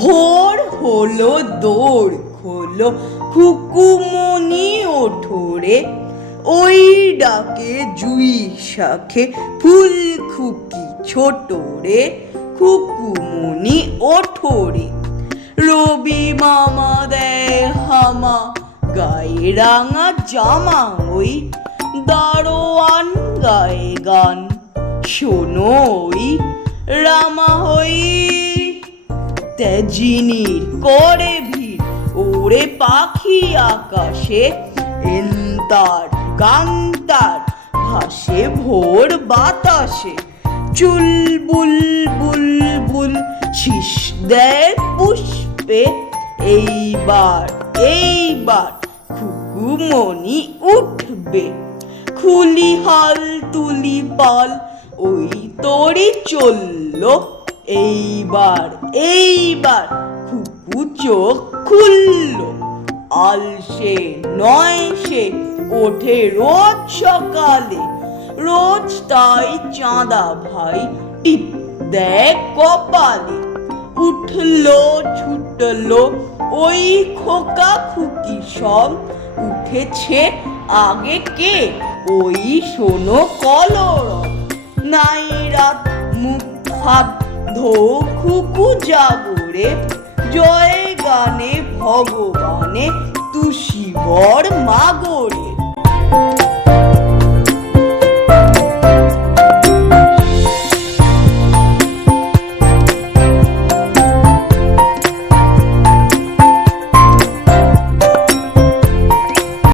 ভোর হলো দৌড় হলো খুকুমনি ওঠোরে ওই ডাকে জুই শাখে ফুল খুকি ছোট রে খুকুমনি ওঠোরে রবি মামা দেয় হামা, গায়ে রাঙা জামা ওই, দারোয়ান গায়ে গান, শোনো ওই, রামা তেজিনির করে ভিড়। ওরে পাখি আকাশে এন্তার গান্তার, ভাসে ভোর বাতাসে। চুল বুল বুল বুল শীষ দেয় পুষ্পে। এইবার এইবার খুকুমনি উঠবে। খুলি হাল তুলি পাল, ওই তোরই চলল এইবার এইবার খুকু চোখ খুললো। আলসে নয় সে ওঠে রোজ সকালে। রোজ তাই চাঁদা ভাই টিপ দেয় কপালে। উঠল, ছুটলো, ওই খোকা খুকি সব। উঠেছে আগে কে? ওই শোনো কলরব। নাই রাত মুখ হাত ধো খুকু জাগরে জয় গানে ভগবানে তুষি বর মাগরে।